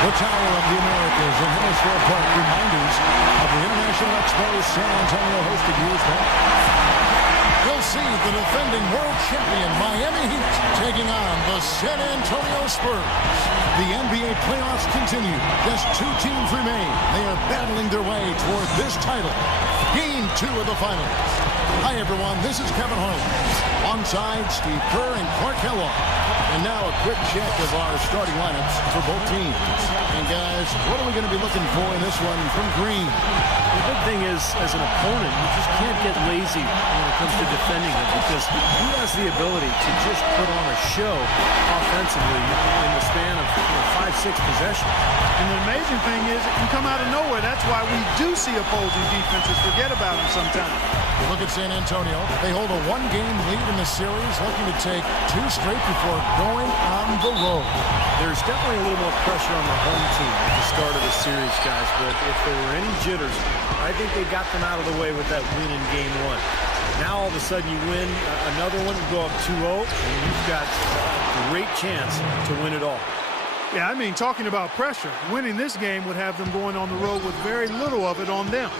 The Tower of the Americas in Hemisphere Park, reminders of the International Expo San Antonio hosted years back. We'll see the defending world champion Miami Heat taking on the San Antonio Spurs. The NBA playoffs continue. Just 2 teams remain. They are battling their way toward this title. Game 2 of the finals. Hi, everyone. This is Kevin Harlan. Alongside Steve Kerr and Clark Kellogg. And now a quick check of our starting lineups for both teams. And guys, what are we going to be looking for in this one from Green? The big thing is, as an opponent, you just can't get lazy when it comes to defending him, because he has the ability to just put on a show offensively in the span of 5-6 possessions. And the amazing thing is it can come out of nowhere. That's why we do see opposing defenses forget about him sometimes. Look at San Antonio. They hold a 1-game lead in the series, looking to take 2 straight before going on the road. There's definitely a little more pressure on the home team at the start of the series, guys, but if there were any jitters, I think they got them out of the way with that win in Game 1. Now all of a sudden you win another one and go up 2-0, and you've got a great chance to win it all. Yeah, I mean, talking about pressure, winning this game would have them going on the road with very little of it on them.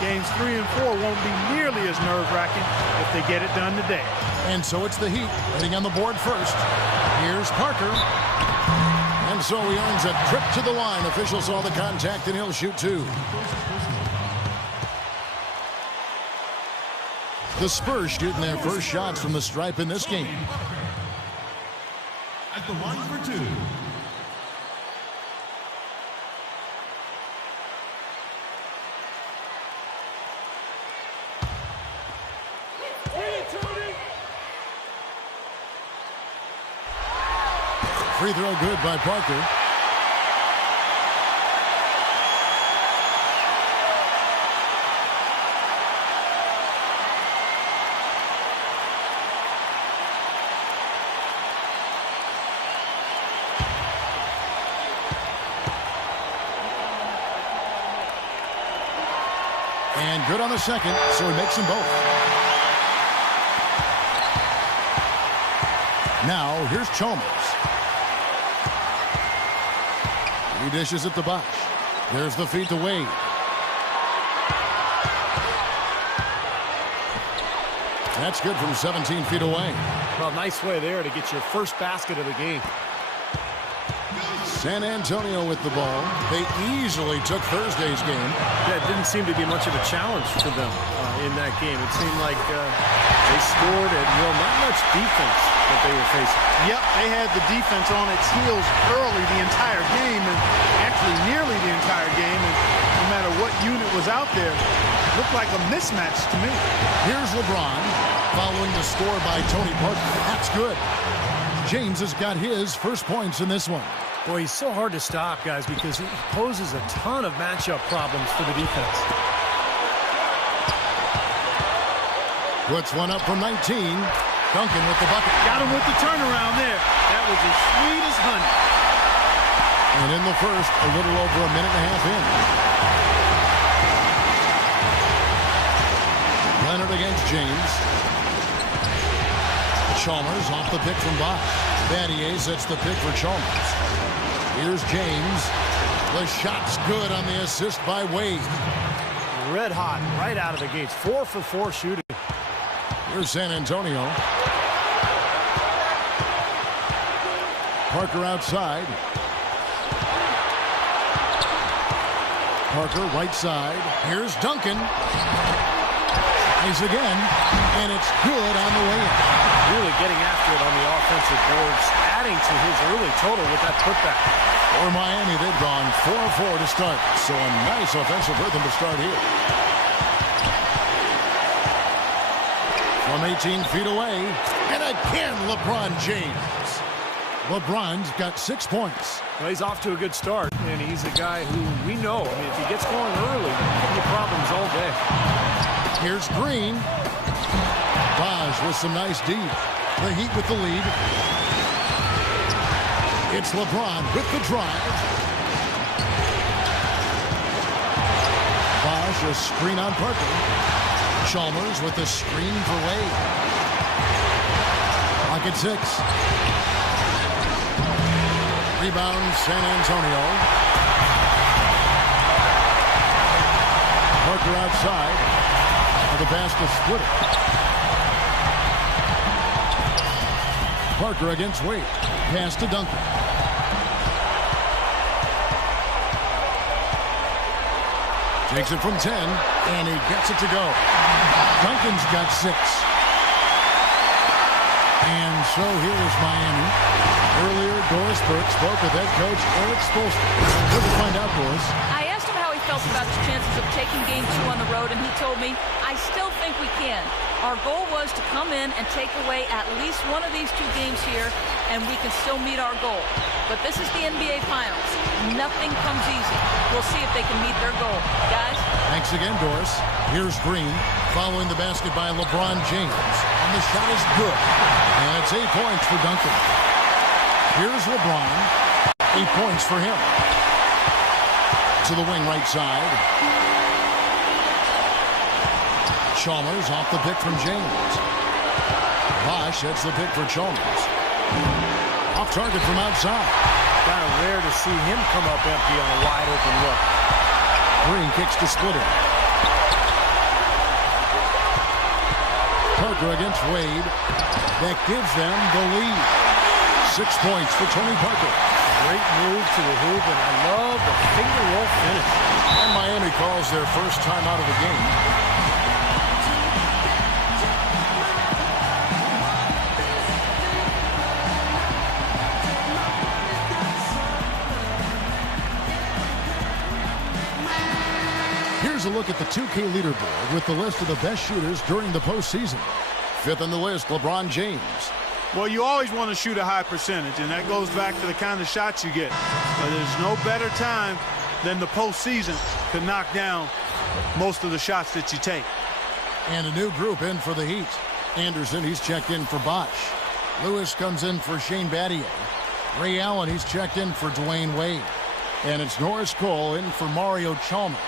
Games 3 and 4 won't be nearly as nerve-wracking if they get it done today. And so it's the Heat heading on the board first. Here's Parker. And so he earns a trip to the line. Officials saw the contact, and he'll shoot 2. The Spurs shooting their first shots from the stripe in this game. At the line for 2. Free throw good by Parker. And good on the second, so he makes them both. Now, here's Chalmers. He dishes it to Bosch. There's the feed to Wade. That's good from 17 feet away. Well, nice way there to get your first basket of the game. San Antonio with the ball. They easily took Thursday's game. Yeah, it didn't seem to be much of a challenge for them in that game. It seemed like they scored and, not much defense that they were facing. Yep, they had the defense on its heels early the entire game, and actually nearly the entire game, and no matter what unit was out there, it looked like a mismatch to me. Here's LeBron following the score by Tony Parker. That's good. James has got his first points in this one. Boy, he's so hard to stop, guys, because he poses a ton of matchup problems for the defense. Puts one up from 19. Duncan with the bucket. Got him with the turnaround there. That was as sweet as honey. And in the first, a little over a minute and a half in. Leonard against James. Chalmers off the pick from Bosch. Battier sets the pick for Chalmers. Here's James. The shot's good on the assist by Wade. Red hot right out of the gates. 4 for 4 shooting. Here's San Antonio. Parker outside. Parker right side. Here's Duncan. Tries again, and it's good on the way in. Really getting after it on the offensive boards, adding to his early total with that putback. For Miami, they've gone 4-4 to start, so a nice offensive rhythm to start here. From 18 feet away, and again LeBron James. LeBron's got 6 points. Well, he's off to a good start, and he's a guy who we know, if he gets going early, he'll give problems all day. Here's Green. Bosch with some nice D. The Heat with the lead. It's LeBron with the drive. Bosch a screen on Parker. Chalmers with the screen for Wade. Clock at 6. Rebound San Antonio. Parker outside. And the pass to Splitter. Parker against Wade. Pass to Duncan. Takes it from 10, and he gets it to go. Duncan's got 6. And so here is Miami. Earlier, Doris Burke spoke with head coach Eric Spoelstra. Good to find out, boys. I asked him how he felt about his chances of taking Game 2 on the road, and he told me, I still think we can. Our goal was to come in and take away at least one of these 2 games here, and we can still meet our goal. But this is the NBA Finals. Nothing comes easy. We'll see if they can meet their goal. Guys? Thanks again, Doris. Here's Green following the basket by LeBron James. And the shot is good. And it's 8 points for Duncan. Here's LeBron. 8 points for him. To the wing right side. Chalmers off the pick from James. Bosch hits the pick for Chalmers. Off target from outside. Kind of rare to see him come up empty on a wide open look. Green kicks to Splitter. Parker against Wade. That gives them the lead. 6 points for Tony Parker. Great move to the hoop, and I love the finger roll finish. And Miami calls their first time out of the game. Here's a look at the 2K leaderboard with the list of the best shooters during the postseason. 5th on the list, LeBron James. Well, you always want to shoot a high percentage, and that goes back to the kind of shots you get. But there's no better time than the postseason to knock down most of the shots that you take. And a new group in for the Heat. Anderson, he's checked in for Bosch. Lewis comes in for Shane Battier. Ray Allen, he's checked in for Dwayne Wade. And it's Norris Cole in for Mario Chalmers.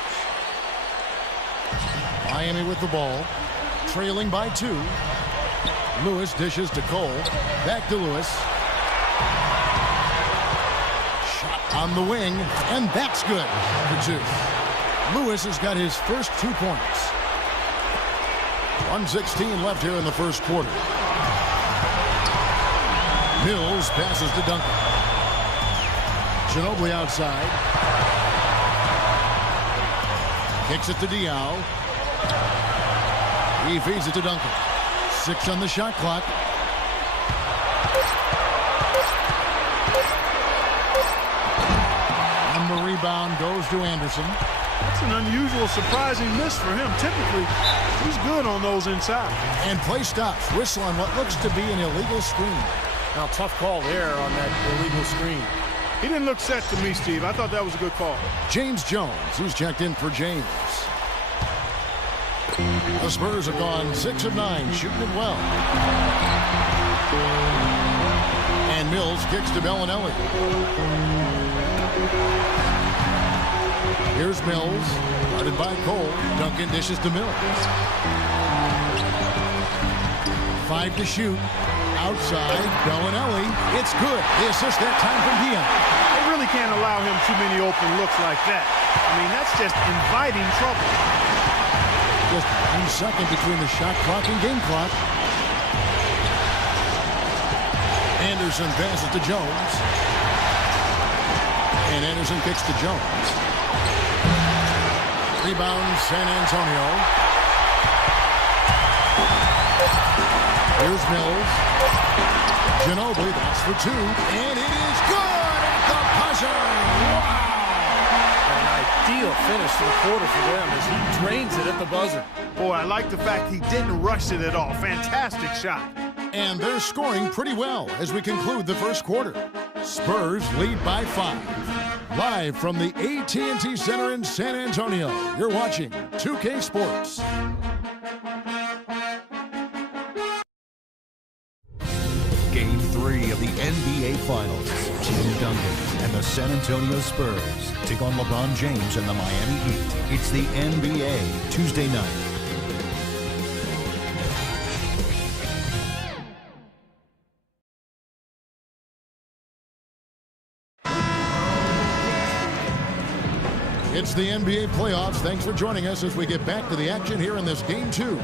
Miami with the ball, trailing by 2. Lewis dishes to Cole. Back to Lewis. Shot on the wing, and that's good for 2. Lewis has got his first 2 points. 1:16 left here in the first quarter. Mills passes to Duncan. Ginobili outside. Kicks it to Diaw. He feeds it to Duncan. 6 on the shot clock. And the rebound goes to Anderson. That's an unusual, surprising miss for him. Typically, he's good on those inside. And play stops. Whistle on what looks to be an illegal screen. Now, tough call there on that illegal screen. He didn't look set to me, Steve. I thought that was a good call. James Jones, who's checked in for James. The Spurs have gone 6 of 9, shooting it well. And Mills kicks to Bellinelli. Here's Mills, guarded by Cole. Duncan dishes to Mills. 5 to shoot. Outside, Bellinelli. It's good. The assist that time from Dion. They really can't allow him too many open looks like that. I mean, that's just inviting trouble. Just 1 second between the shot clock and game clock. Anderson passes to Jones. And Anderson kicks to Jones. Rebound, San Antonio. Here's Mills. Ginobili, that's for 2. And it is good at the buzzer. Wow! An ideal finish to the quarter for them as he drains it at the buzzer. Boy, I like the fact he didn't rush it at all. Fantastic shot. And they're scoring pretty well as we conclude the first quarter. Spurs lead by 5. Live from the AT&T Center in San Antonio, you're watching 2K Sports. Game 3 of the NBA Finals. Tim Duncan and the San Antonio Spurs take on LeBron James and the Miami Heat. It's the NBA Tuesday night. It's the NBA playoffs. Thanks for joining us as we get back to the action here in this game 2.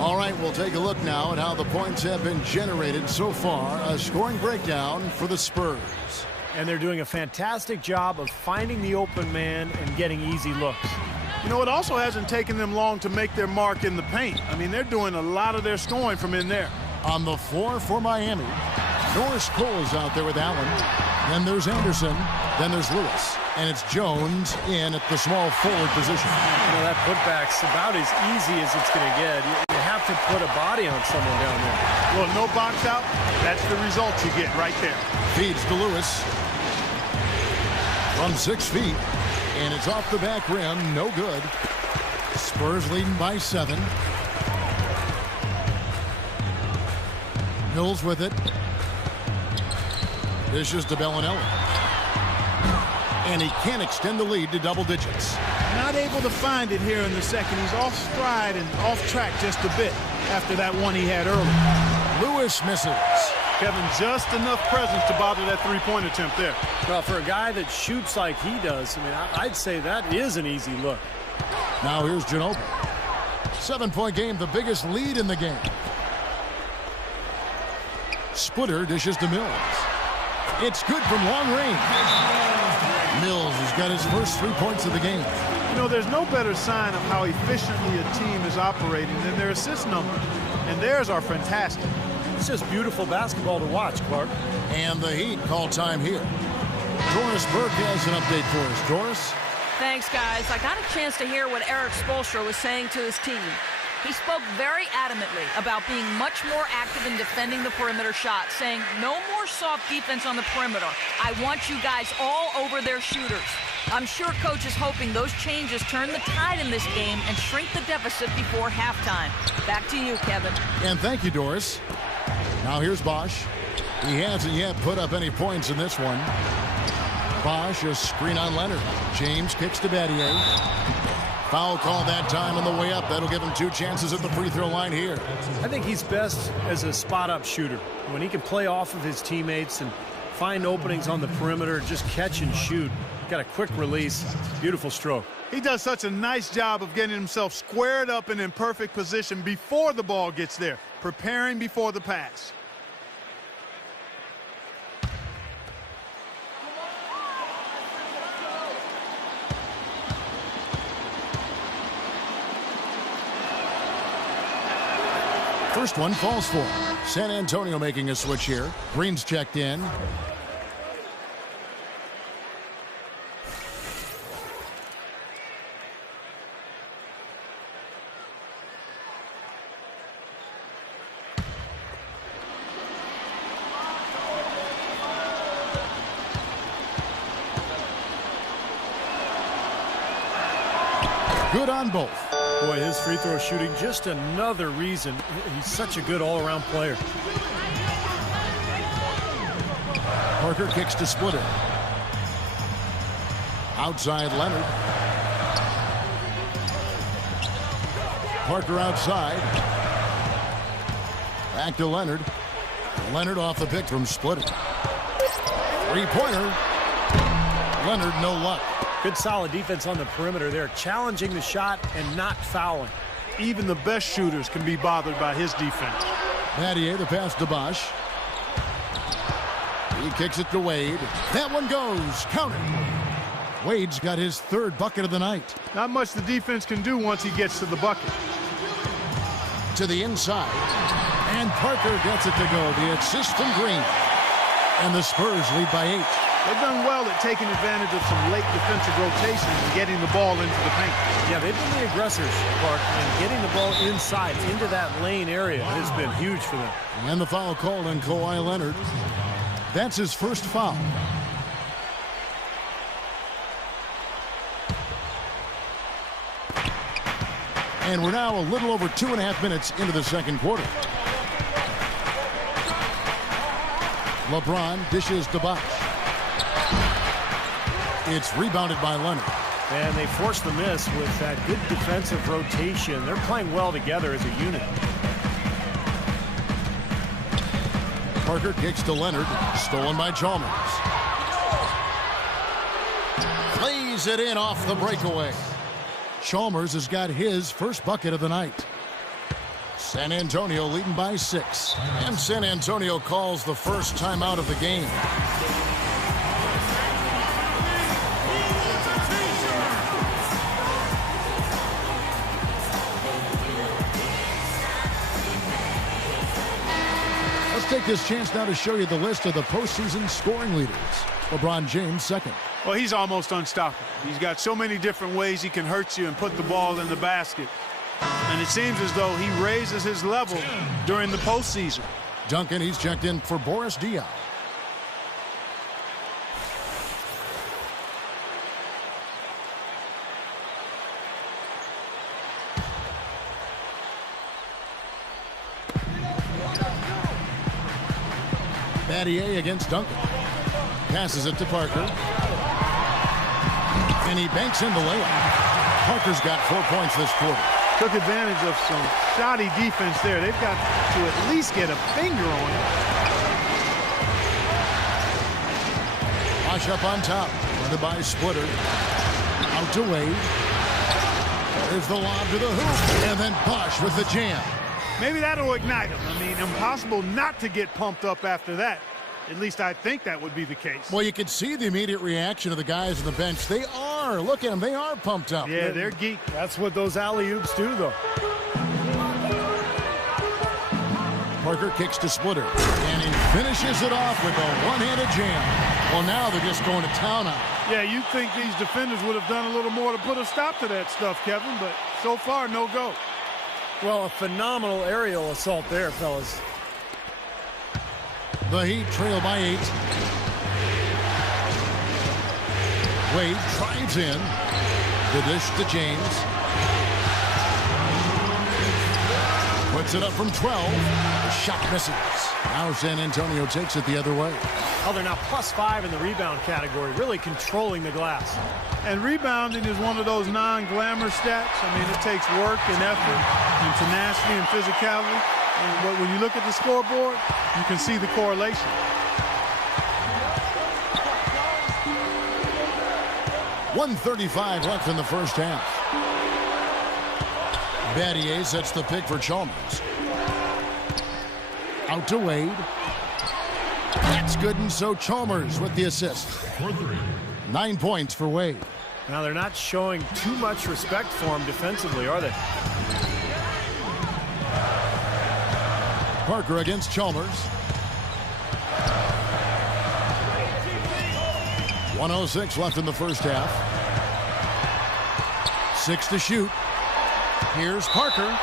All right, we'll take a look now at how the points have been generated so far. A scoring breakdown for the Spurs. And they're doing a fantastic job of finding the open man and getting easy looks. You know, it also hasn't taken them long to make their mark in the paint. I mean, they're doing a lot of their scoring from in there. On the floor for Miami, Norris Cole is out there with Allen. Then there's Anderson. Then there's Lewis. And it's Jones in at the small forward position. You know, that putback's about as easy as it's going to get. You have to put a body on someone down there. Well, no box out, that's the result you get right there. Feeds to Lewis. From 6 feet. And it's off the back rim. No good. Spurs leading by 7. Mills with it. Dishes to Bellinelli. And he can't extend the lead to double digits. Not able to find it here in the second. He's off stride and off track just a bit after that one he had early. Lewis misses. Kevin, just enough presence to bother that three-point attempt there. Well, for a guy that shoots like he does, I mean, I'd say that is an easy look. Now here's Ginobili. 7-point game, the biggest lead in the game. Splitter dishes to Mills. It's good from long range. Mills has got his first 3 points of the game. You know, there's no better sign of how efficiently a team is operating than their assist numbers. And theirs are fantastic. It's just beautiful basketball to watch, Clark. And the Heat call time here. Doris Burke has an update for us. Doris? Thanks, guys. I got a chance to hear what Eric Spoelstra was saying to his team. He spoke very adamantly about being much more active in defending the perimeter shot, saying no more soft defense on the perimeter. I want you guys all over their shooters. I'm sure Coach is hoping those changes turn the tide in this game and shrink the deficit before halftime. Back to you, Kevin. And thank you, Doris. Now here's Bosch. He hasn't yet put up any points in this one. Bosch, a screen on Leonard. James kicks to Battier. Foul call that time on the way up. That'll give him 2 chances at the free throw line here. I think he's best as a spot-up shooter. When he can play off of his teammates and find openings on the perimeter, just catch and shoot. Got a quick release. Beautiful stroke. He does such a nice job of getting himself squared up and in perfect position before the ball gets there, preparing before the pass. First one falls for him. San Antonio making a switch here. Green's checked in. Good on both. Boy, his free throw shooting, just another reason he's such a good all-around player. Parker kicks to Splitter. Outside Leonard. Parker outside. Back to Leonard. Leonard off the pick from Splitter. Three-pointer. Leonard, no luck. Good solid defense on the perimeter there, challenging the shot and not fouling. Even the best shooters can be bothered by his defense. Battier, the pass to Bosch. He kicks it to Wade. That one goes. Counter. Wade's got his 3rd bucket of the night. Not much the defense can do once he gets to the bucket. To the inside. And Parker gets it to go. The assist from Green. And the Spurs lead by 8. They've done well at taking advantage of some late defensive rotations and getting the ball into the paint. Yeah, they've been the aggressors, Clark, and getting the ball inside into that lane area has been huge for them. And the foul called on Kawhi Leonard. That's his first foul. And we're now a little over 2.5 minutes into the second quarter. LeBron dishes to Bosch. It's rebounded by Leonard. And they force the miss with that good defensive rotation. They're playing well together as a unit. Parker kicks to Leonard. Stolen by Chalmers. lays it in off the breakaway. Chalmers has got his first bucket of the night. San Antonio leading by 6. And San Antonio calls the first timeout of the game. Let's take this chance now to show you the list of the postseason scoring leaders. LeBron James second. Well, he's almost unstoppable. He's got so many different ways he can hurt you and put the ball in the basket. And it seems as though he raises his level during the postseason. Duncan, he's checked in for Boris Diaw. Battier against Duncan. Passes it to Parker. And he banks in the layup. Parker's got 4 points this quarter. Took advantage of some shoddy defense there. They've got to at least get a finger on it. Bosh up on top. Running by Splitter. Out to Wade. There's the lob to the hoop. And then Bosh with the jam. Maybe that'll ignite him. I mean, impossible not to get pumped up after that. At least I think that would be the case. Well, you can see the immediate reaction of the guys on the bench. They are. Look at them. They are pumped up. Yeah, they're geek. That's what those alley-oops do, though. Parker kicks to Splitter. And he finishes it off with a one-handed jam. Well, now they're just going to town on it. Yeah, you'd think these defenders would have done a little more to put a stop to that stuff, Kevin, but so far, no go. Well, a phenomenal aerial assault there, fellas. The Heat trail by 8. Wade drives in. The dish to James. Puts it up from 12. The shot misses. Now San Antonio takes it the other way. Oh, they're now +5 in the rebound category, really controlling the glass. And rebounding is one of those non-glamour stats. I mean, it takes work and effort and tenacity and physicality. But when you look at the scoreboard, you can see the correlation. .135 left in the first half. Battier sets the pick for Chalmers. Out to Wade. That's good, and so Chalmers with the assist. 9 points for Wade. Now, they're not showing too much respect for him defensively, are they? Parker against Chalmers. 1:06 left in the first half. 6 to shoot. Here's Parker.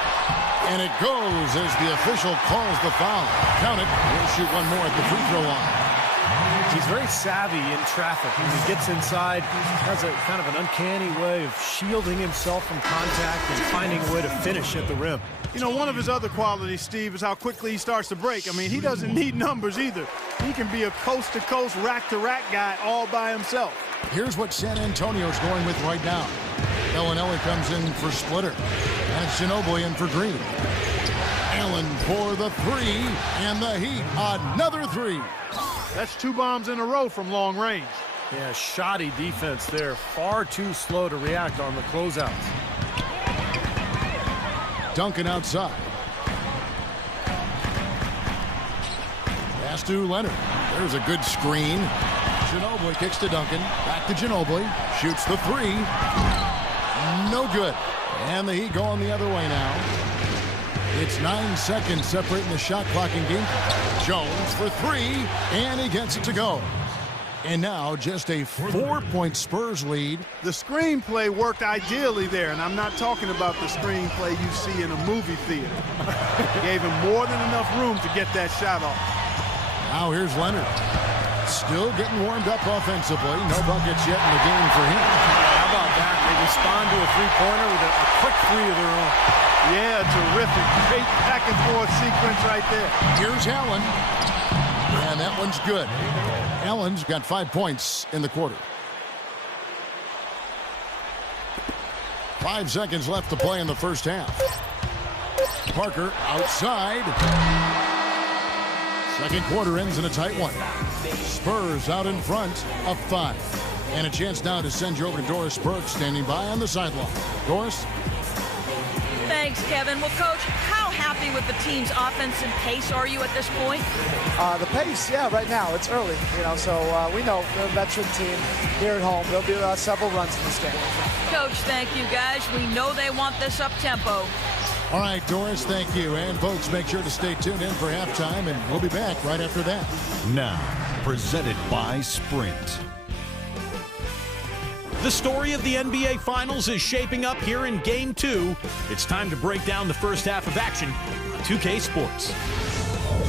And it goes as the official calls the foul. Count it. He'll shoot one more at the free throw line. He's very savvy in traffic. When he gets inside, has a kind of an uncanny way of shielding himself from contact and finding a way to finish at the rim. You know, one of his other qualities, Steve, is how quickly he starts to break. I mean, he doesn't need numbers either. He can be a coast-to-coast, rack-to-rack guy all by himself. Here's what San Antonio's going with right now. Bellinelli comes in for Splitter. And it's Ginobili in for Green. Allen for the 3, and the Heat another 3. That's 2 bombs in a row from long range. Yeah, shoddy defense there. Far too slow to react on the closeouts. Duncan outside. Pass to Leonard. There's a good screen. Ginobili kicks to Duncan. Back to Ginobili. Shoots the 3. No good. And the Heat going the other way now. It's 9 seconds separating the shot clock in game. Jones for 3, and he gets it to go. And now just a 4-point Spurs lead. The screenplay worked ideally there, and I'm not talking about the screenplay you see in a movie theater. Gave him more than enough room to get that shot off. Now here's Leonard. Still getting warmed up offensively. No buckets yet in the game for him. How about that? They respond to a three-pointer with a quick 3 of their own. Yeah, terrific. Great back-and-forth sequence right there. Here's Allen. And that one's good. Allen's got 5 points in the quarter. 5 seconds left to play in the first half. Parker outside. Second quarter ends in a tight one. Spurs out in front of 5. And a chance now to send you over to Doris Burke, standing by on the sideline. Doris? Thanks, Kevin. Well, Coach, how happy with the team's offense and pace are you at this point? The pace, yeah, right now, it's early, so we know they're a veteran team here at home. There'll be several runs in this game. Coach, thank you, guys. We know they want this up-tempo. All right, Doris, thank you. And, folks, make sure to stay tuned in for halftime, and we'll be back right after that. Now, presented by Sprint. The story of the NBA Finals is shaping up here in Game 2. It's time to break down the first half of action on 2K Sports.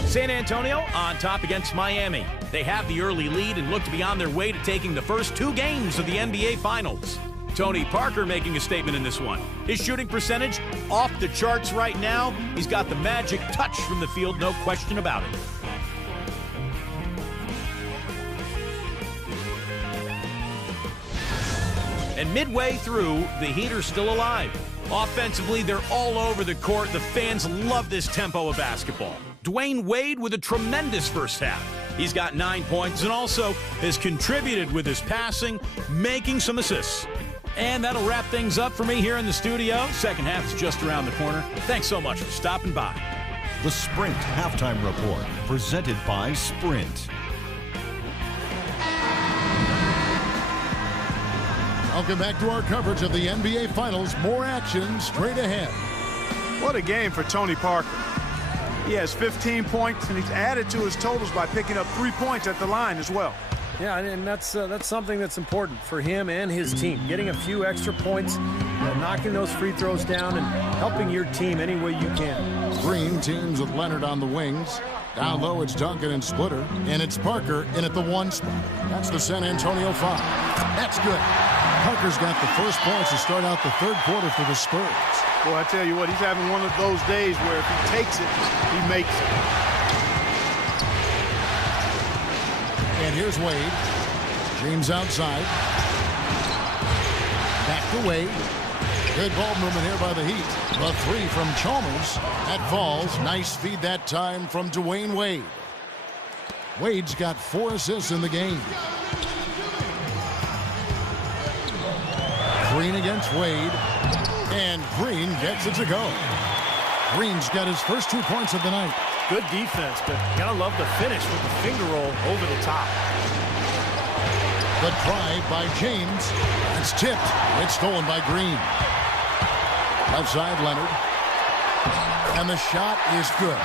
San Antonio on top against Miami. They have the early lead and look to be on their way to taking the first 2 games of the NBA Finals. Tony Parker making a statement in this one. His shooting percentage off the charts right now. He's got the magic touch from the field, no question about it. And midway through, the Heat are still alive. Offensively, they're all over the court. The fans love this tempo of basketball. Dwayne Wade with a tremendous first half. He's got 9 points and also has contributed with his passing, making some assists. And that'll wrap things up for me here in the studio. Second half is just around the corner. Thanks so much for stopping by. The Sprint Halftime Report, presented by Sprint. Welcome back to our coverage of the NBA Finals. More action straight ahead. What a game for Tony Parker. He has 15 points, and he's added to his totals by picking up 3 points at the line as well. Yeah, and that's something that's important for him and his team. Getting a few extra points, knocking those free throws down, and helping your team any way you can. Green teams with Leonard on the wings. Down low, it's Duncan and Splitter, and it's Parker in at the 1 spot. That's the San Antonio foul. That's good. Parker's got the first points to start out the third quarter for the Spurs. Boy, I tell you what, he's having one of those days where if he takes it, he makes it. And here's Wade. James outside. Back to Wade. Good ball movement here by the Heat. The 3 from Chalmers. That falls. Nice feed that time from Dwayne Wade. Wade's got 4 assists in the game. Green against Wade. And Green gets it to go. Green's got his first 2 points of the night. Good defense, but gotta love the finish with the finger roll over the top. The drive by James. It's tipped. It's stolen by Green. Left side, Leonard. And the shot is good.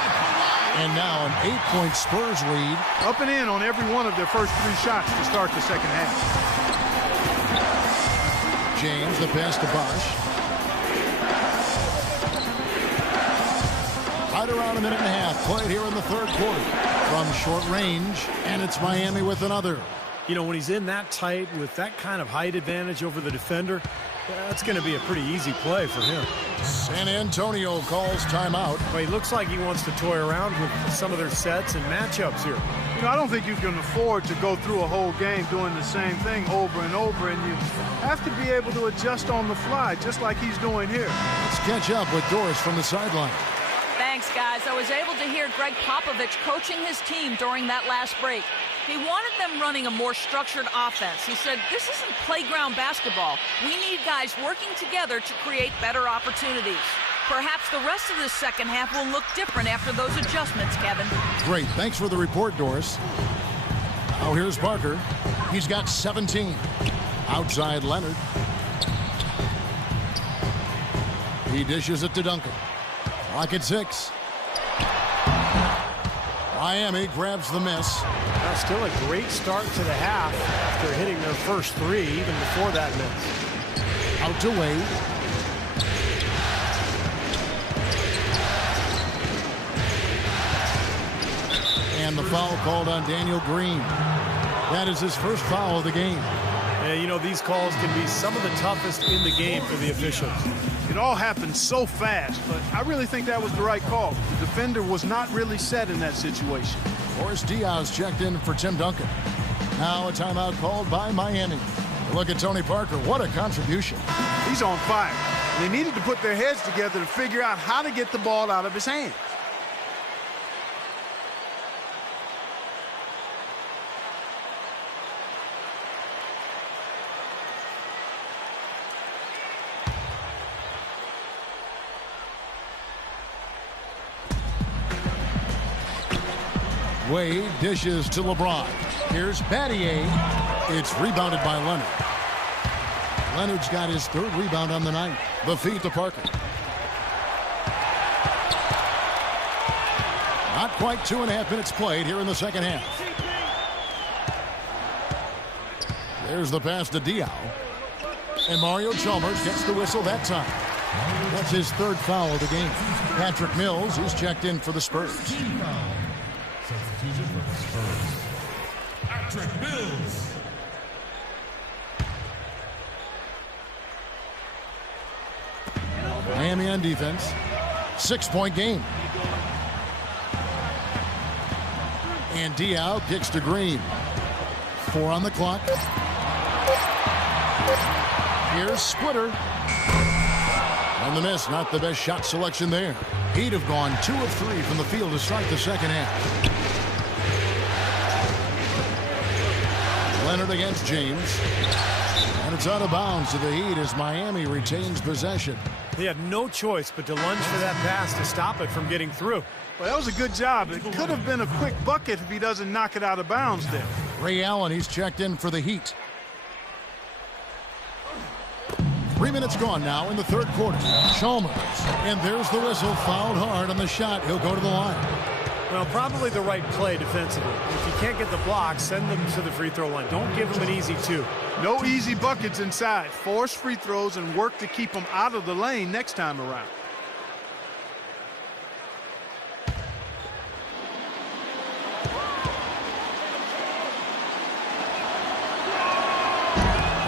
And now an 8-point Spurs lead. Up and in on every one of their first 3 shots to start the second half. James, the pass to Bosch. Right around a minute and a half played here in the third quarter. From short range, and it's Miami with another. You know, when he's in that tight with that kind of height advantage over the defender, that's going to be a pretty easy play for him. San Antonio calls timeout. Well, he looks like he wants to toy around with some of their sets and matchups here. You know, I don't think you can afford to go through a whole game doing the same thing over and over, and you have to be able to adjust on the fly, just like he's doing here. Let's catch up with Doris from the sideline. Thanks, guys. I was able to hear Greg Popovich coaching his team during that last break. He wanted them running a more structured offense. He said, this isn't playground basketball. We need guys working together to create better opportunities. Perhaps the rest of this second half will look different after those adjustments, Kevin. Great. Thanks for the report, Doris. Now here's Parker. He's got 17. Outside Leonard. He dishes it to Duncan. Clock at 6. Miami grabs the miss. Now still a great start to the half after hitting their first 3 even before that miss. Out to Wade. And the foul called on Daniel Green. That is his first foul of the game. Yeah, you know, these calls can be some of the toughest in the game for the officials. It all happened so fast, but I really think that was the right call. The defender was not really set in that situation. Boris Diaz checked in for Tim Duncan. Now a timeout called by Miami. Look at Tony Parker. What a contribution. He's on fire. They needed to put their heads together to figure out how to get the ball out of his hands. Wade dishes to LeBron. Here's Battier. It's rebounded by Leonard. Leonard's got his 3rd rebound on the night. The feed to Parker. Not quite 2.5 minutes played here in the second half. There's the pass to Diaw. And Mario Chalmers gets the whistle that time. That's his 3rd foul of the game. Patrick Mills, he's checked in for the Spurs. Substitution for the Spurs. Patrick Mills. Miami on defense. 6-point game. And Diaw kicks to Green. 4 on the clock. Here's Splitter. On the miss, not the best shot selection there. He'd have gone 2 of 3 from the field to start the second half. Leonard against James. And it's out of bounds to the Heat as Miami retains possession. He had no choice but to lunge for that pass to stop it from getting through. Well, that was a good job. It could have been a quick bucket if he doesn't knock it out of bounds there. Ray Allen, he's checked in for the Heat. 3 minutes gone now in the 3rd quarter. Chalmers. And there's the whistle. Fouled hard on the shot. He'll go to the line. Well, probably the right play defensively. If you can't get the block, send them to the free throw line. Don't give them an easy 2. No easy buckets inside. Force free throws and work to keep them out of the lane next time around.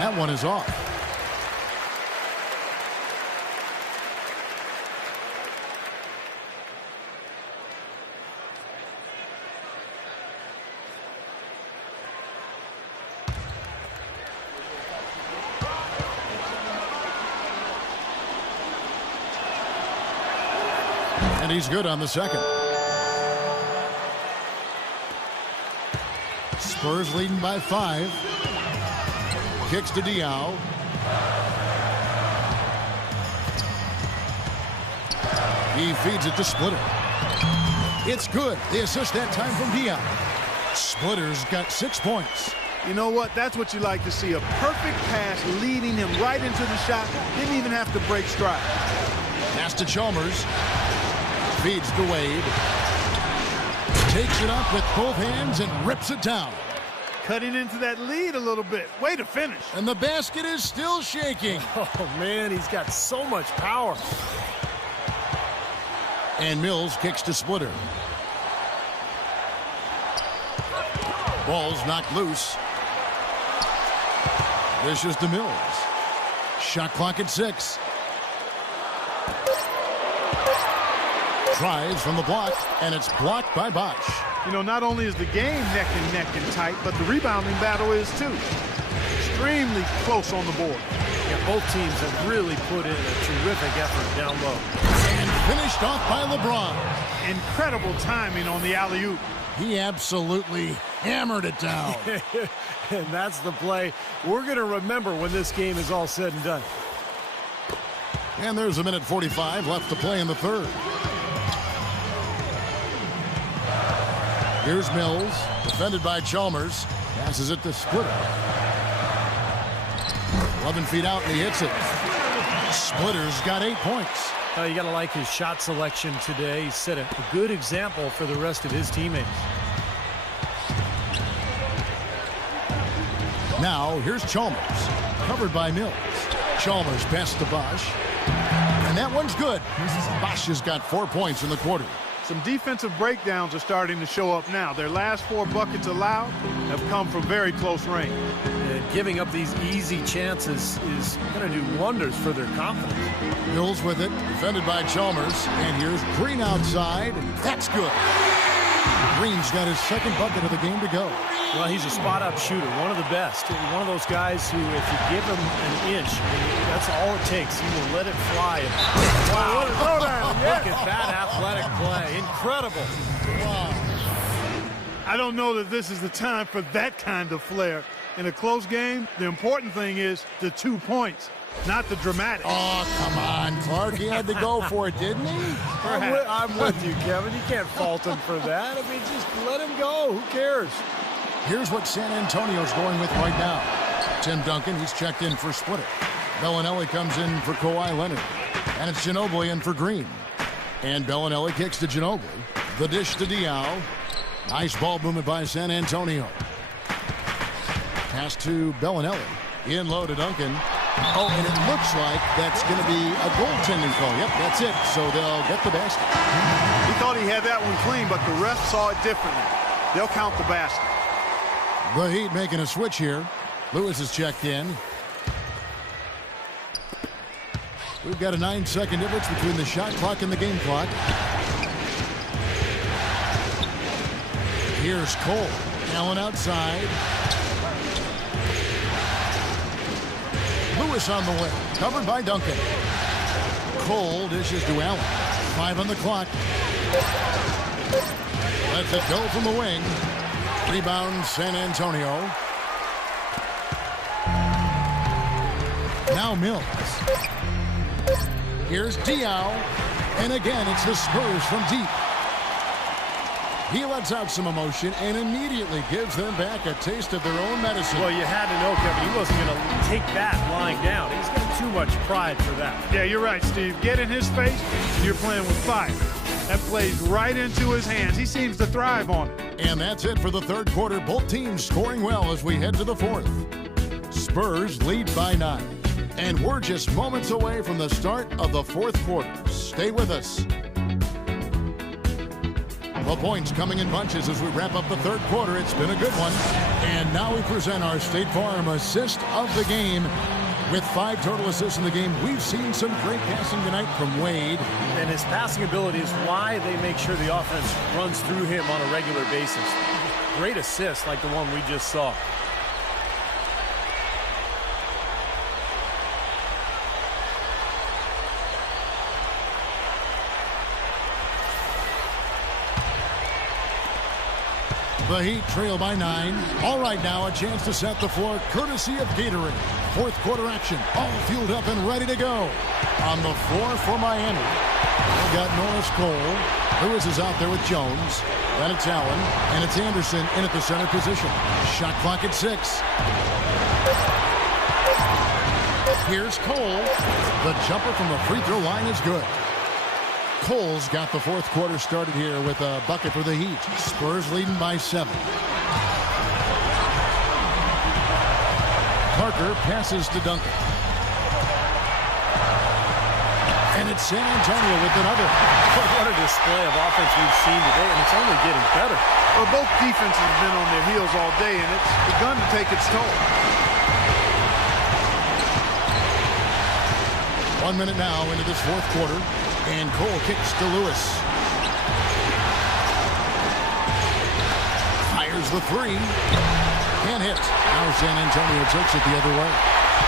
That one is off. And he's good on the second. Spurs leading by 5. Kicks to Diaw. He feeds it to Splitter. It's good. The assist that time from Diaw. Splitter's got 6 points. You know what? That's what you like to see. A perfect pass leading him right into the shot. Didn't even have to break stride. Pass to Chalmers. Feeds to Wade. Takes it up with both hands and rips it down. Cutting into that lead a little bit. Way to finish. And the basket is still shaking. Oh, man, he's got so much power. And Mills kicks to Splitter. Ball's knocked loose. This is to Mills. Shot clock at 6. Tries from the block, and it's blocked by Bosch. You know, not only is the game neck and tight, but the rebounding battle is too. Extremely close on the board. Yeah, both teams have really put in a terrific effort down low. And finished off by LeBron. Incredible timing on the alley-oop. He absolutely hammered it down. And that's the play we're going to remember when this game is all said and done. And there's a minute 45 left to play in the 3rd. Here's Mills, defended by Chalmers. Passes it to Splitter. 11 feet out, and he hits it. Splitter's got 8 points. You got to like his shot selection today. He set a good example for the rest of his teammates. Now, here's Chalmers, covered by Mills. Chalmers pass to Bosch. And that one's good. Bosch has got 4 points in the quarter. Some defensive breakdowns are starting to show up now. Their last 4 buckets allowed have come from very close range. And giving up these easy chances is going to do wonders for their confidence. Mills with it, defended by Chalmers. And here's Green outside. That's good. Green's got his 2nd bucket of the game to go. Well, he's a spot-up shooter, one of the best. One of those guys who, if you give him an inch, that's all it takes. He will let it fly. Wow, what a throwdown. Look at that athletic play. Incredible. Wow. I don't know that this is the time for that kind of flair. In a close game, the important thing is the 2 points, not the dramatic. Oh, come on, Clark. He had to go for it, didn't he? I'm with you, Kevin. You can't fault him for that. I mean, just let him go. Who cares? Here's what San Antonio's going with right now. Tim Duncan, he's checked in for Splitter. Bellinelli comes in for Kawhi Leonard. And it's Ginobili in for Green. And Bellinelli kicks to Ginobili. The dish to Diaw. Nice ball movement by San Antonio. Pass to Bellinelli. In low to Duncan. Oh, and it looks like that's going to be a goaltending call. Yep, that's it. So they'll get the basket. He thought he had that one clean, but the ref saw it differently. They'll count the basket. The Heat making a switch here. Lewis is checked in. We've got a 9-second difference between the shot clock and the game clock. Here's Cole. Allen outside. Lewis on the way. Covered by Duncan. Cole dishes to Allen. 5 on the clock. Lets it go from the wing. Rebound San Antonio. Now Mills. Here's Diaw. And again, it's the Spurs from deep. He lets out some emotion and immediately gives them back a taste of their own medicine. Well, you had to know, Kevin, he wasn't going to take that lying down. He's got too much pride for that. Yeah, you're right, Steve. Get in his face, you're playing with fire. That plays right into his hands. He seems to thrive on it. And that's it for the third quarter. Both teams scoring well as we head to the fourth. Spurs lead by 9. And we're just moments away from the start of the fourth quarter. Stay with us. The points coming in bunches as we wrap up the third quarter. It's been a good one. And now we present our State Farm assist of the game. With 5 total assists in the game, we've seen some great passing tonight from Wade. And his passing ability is why they make sure the offense runs through him on a regular basis. Great assists like the one we just saw. The Heat trail by 9. All right, now a chance to set the floor courtesy of Gatorade. Fourth quarter action, all fueled up and ready to go. On the floor for Miami, we got Norris Cole. Lewis is out there with Jones. Then it's Allen, and it's Anderson in at the center position. Shot clock at 6. Here's Cole. The jumper from the free throw line is good. Cole's got the fourth quarter started here with a bucket for the Heat. Spurs leading by 7. Parker passes to Duncan. And it's San Antonio with another. What a display of offense we've seen today, and it's only getting better. Well, both defenses have been on their heels all day, and it's begun to take its toll. 1 minute now into this fourth quarter. And Cole kicks to Lewis. Fires the 3. Can't hit. Now San Antonio takes it the other way.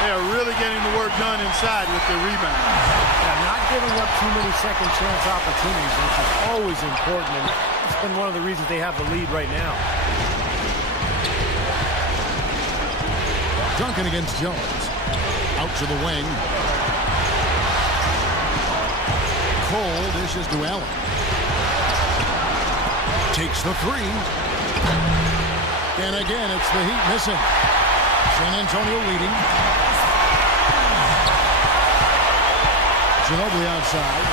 They are really getting the work done inside with their rebound. Yeah, not giving up too many second chance opportunities, which is always important. And it's been one of the reasons they have the lead right now. Duncan against Jones. Out to the wing. Cole dishes to Allen. Takes the 3. And again, it's the Heat missing. San Antonio leading. Ginobili outside.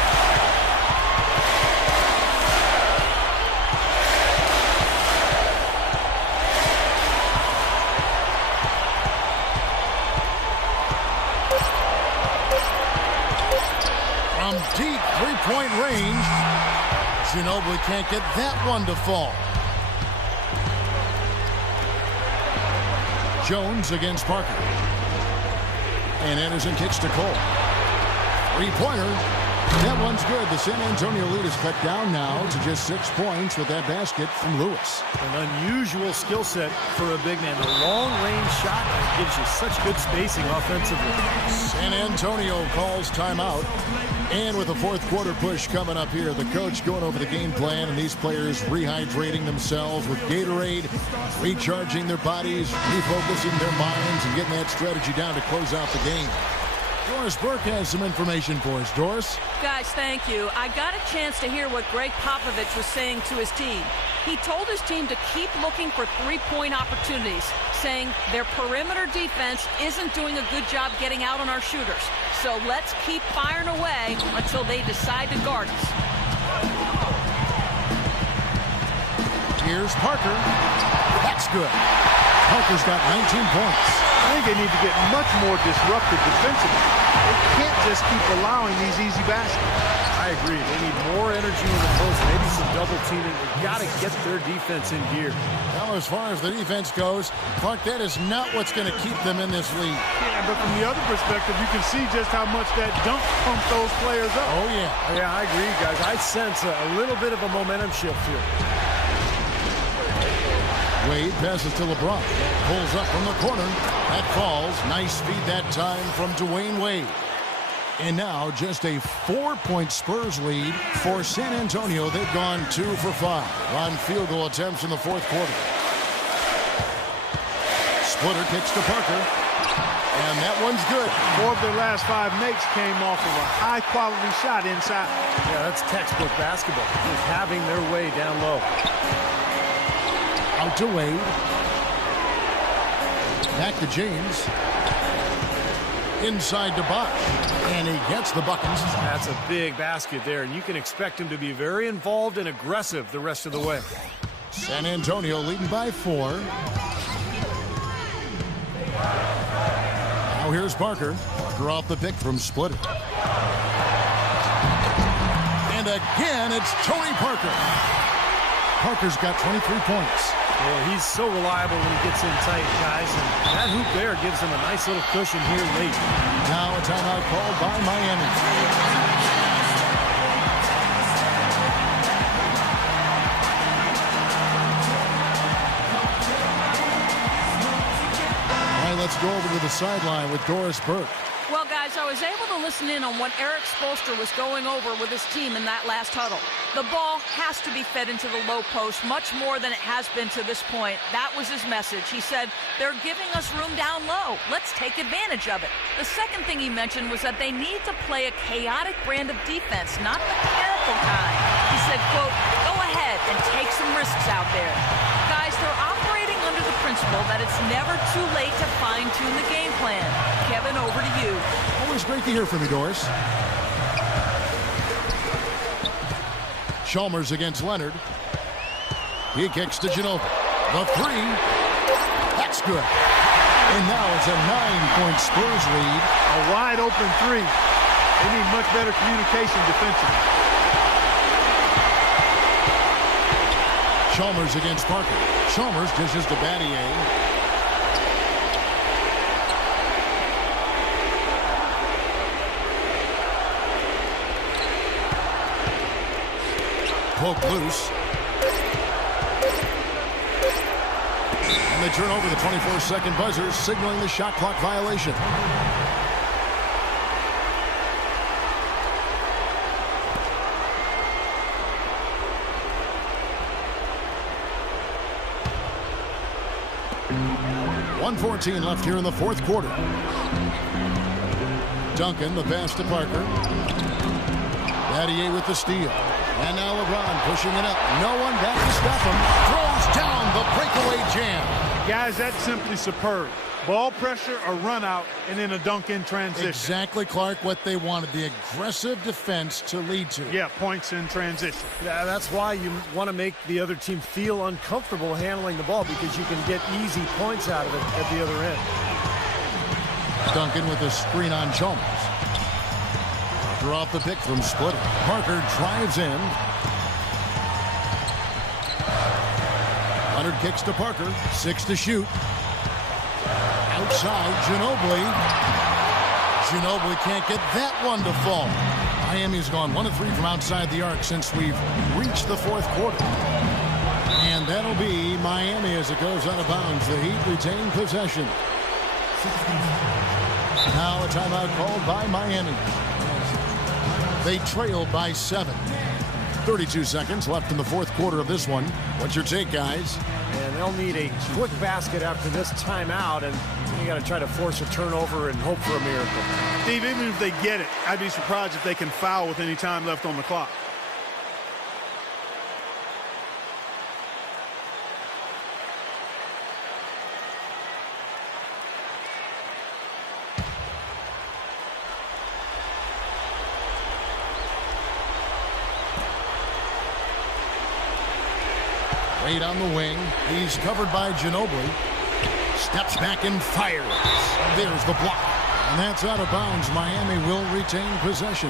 From deep three-point range, Ginobili can't get that one to fall. Jones against Parker. And Anderson kicks to Cole. Three-pointer. That one's good. The San Antonio lead is cut down now to just 6 points with that basket from Lewis. An unusual skill set for a big man. The long-range shot has gives you such good spacing offensively. San Antonio calls timeout. And with the fourth quarter push coming up here, the coach going over the game plan and these players rehydrating themselves with Gatorade, recharging their bodies, refocusing their minds, and getting that strategy down to close out the game. Doris Burke has some information for us. Doris? Guys, thank you. I got a chance to hear what Greg Popovich was saying to his team. He told his team to keep looking for three-point opportunities, saying their perimeter defense isn't doing a good job getting out on our shooters. So let's keep firing away until they decide to guard us. Here's Parker. That's good. Parker's got 19 points. I think they need to get much more disruptive defensively. They can't just keep allowing these easy baskets. I agree. They need more energy in the post, maybe some double teaming. They've got to get their defense in gear. Now, as far as the defense goes, Clark, that is not what's going to keep them in this league. Yeah, but from the other perspective, you can see just how much that dunk pumped those players up. Oh, yeah. Yeah, I agree, guys. I sense a little bit of a momentum shift here. Wade passes to LeBron. Pulls up from the corner. That falls. Nice feed that time from Dwayne Wade. And now just a 4-point Spurs lead for San Antonio. They've gone 2 for 5 on field goal attempts in the fourth quarter. Splitter kicks to Parker. And that one's good. 4 of their last 5 makes came off of a high-quality shot inside. Yeah, that's textbook basketball. Just having their way down low. Out to Wade. Back to James. Inside to Bosch. And he gets the buckets. That's a big basket there, and you can expect him to be very involved and aggressive the rest of the way. San Antonio leading by 4. Now here's Parker. Parker off the pick from Splitter. And again, it's Tony Parker. Parker's got 23 points. Well, he's so reliable when he gets in tight, guys, and that hoop there gives him a nice little cushion here late. Now a timeout called by Miami. All right, let's go over to the sideline with Doris Burke. Well, guys, I was able to listen in on what Eric Spoelstra was going over with his team in that last huddle. The ball has to be fed into the low post much more than it has been to this point. That was his message. He said, they're giving us room down low. Let's take advantage of it. The second thing he mentioned was that they need to play a chaotic brand of defense, not the careful kind. He said, quote, go ahead and take some risks out there. Guys, they're operating under the principle that it's never too late to fine-tune the game plan. Kevin, over to you. Always great to hear from you, Doris. Chalmers against Leonard. He kicks to Ginobili. The 3. That's good. And now it's a 9-point Spurs lead. A wide open 3. They need much better communication defensively. Chalmers against Parker. Chalmers dishes to Battier. Poke loose. And they turn over the 24-second buzzer, signaling the shot clock violation. .114 left here in the fourth quarter. Duncan, the pass to Parker. Battier with the steal. And now LeBron pushing it up. No one back to stop him. Throws down the breakaway jam. Guys, that's simply superb. Ball pressure, a run out, and then a dunk in transition. Exactly, Clark, what they wanted. The aggressive defense to lead to. Yeah, points in transition. Yeah, that's why you want to make the other team feel uncomfortable handling the ball, because you can get easy points out of it at the other end. Duncan with a screen on Chalmers. Parker off the pick from Splitter. Parker drives in. Leonard kicks to Parker. 6 to shoot. Outside, Ginobili. Ginobili can't get that one to fall. Miami's gone 1 of 3 from outside the arc since we've reached the fourth quarter. And that'll be Miami as it goes out of bounds. The Heat retain possession. Now a timeout called by Miami. They trail by 7. 32 seconds left in the fourth quarter of this one. What's your take, guys? And they'll need a quick basket after this timeout, and you got to try to force a turnover and hope for a miracle. Steve, even if they get it, I'd be surprised if they can foul with any time left on the clock. Wade on the wing. He's covered by Ginobili. Steps back and fires. There's the block. And that's out of bounds. Miami will retain possession.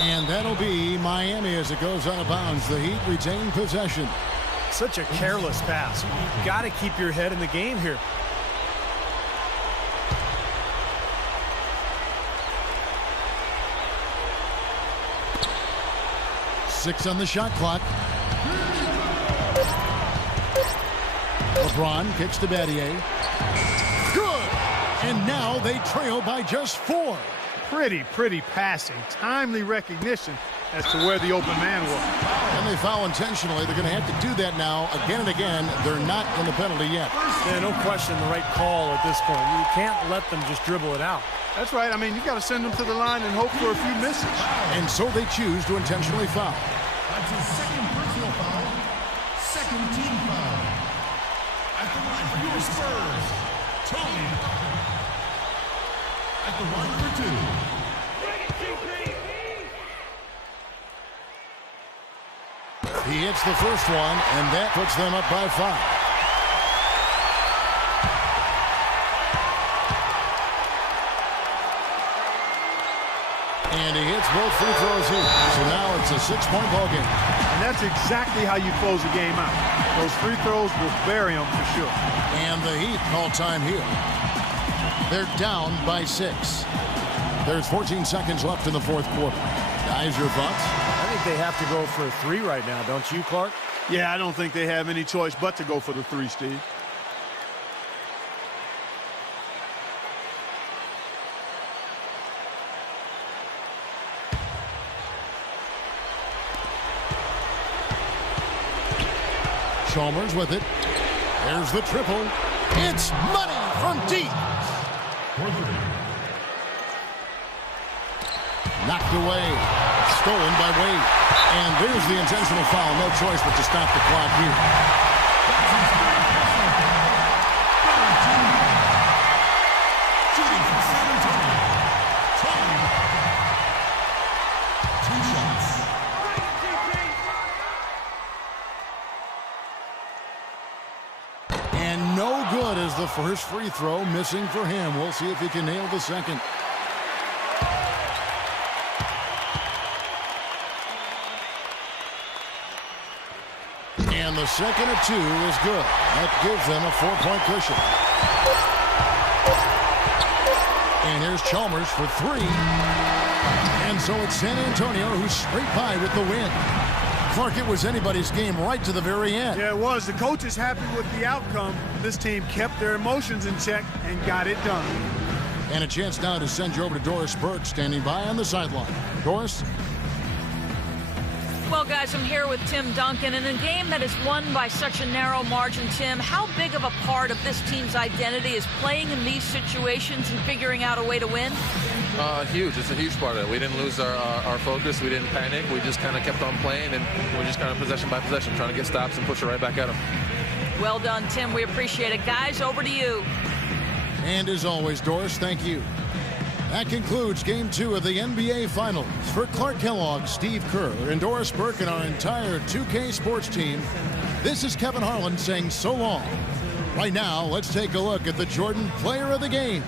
And that'll be Miami as it goes out of bounds. The Heat retain possession. Such a careless pass. You've got to keep your head in the game here. Six on the shot clock. LeBron kicks to Battier. Good! And now they trail by just 4. Pretty passing. Timely recognition as to where the open man was. And they foul intentionally. They're going to have to do that now again and again. They're not in the penalty yet. Yeah, no question the right call at this point. You can't let them just dribble it out. That's right. I mean, you've got to send them to the line and hope for a few misses. And so they choose to intentionally foul. That's his second personal foul. Second team foul. At the line for your Spurs, Tony. At the line for 2. He hits the first one, and that puts them up by 5. And he hits both free throws here. So now it's a 6-point ball game. And that's exactly how you close a game out. Those free throws will bury them for sure. And the Heat call time here. They're down by 6. There's 14 seconds left in the fourth quarter. Guys, your thoughts? I think they have to go for a 3 right now, don't you, Clark? Yeah, I don't think they have any choice but to go for the 3, Steve. Chalmers with it. There's the triple. It's money from deep. Knocked away. Stolen by Wade. And there's the intentional foul. No choice but to stop the clock here. And no good as the first free throw missing for him. We'll see if he can nail the second. And the second of 2 is good. That gives them a 4-point cushion. And here's Chalmers for 3. And so it's San Antonio who's straight by with the win. Clark, it was anybody's game right to the very end. Yeah, it was. The coach is happy with the outcome. This team kept their emotions in check and got it done. And a chance now to send you over to Doris Burke, standing by on the sideline. Doris? Well, guys, I'm here with Tim Duncan. In a game that is won by such a narrow margin, Tim, how big of a part of this team's identity is playing in these situations and figuring out a way to win? Huge. It's a huge part of it. We didn't lose our focus. We didn't panic. We just kind of kept on playing, and we're just kind of possession by possession, trying to get stops and push it right back at them. Well done, Tim. We appreciate it. Guys, over to you. And as always, Doris, thank you. That concludes Game 2 of the NBA Finals. For Clark Kellogg, Steve Kerr, and Doris Burke, and our entire 2K Sports team, this is Kevin Harlan saying so long. Right now, let's take a look at the Jordan Player of the Game.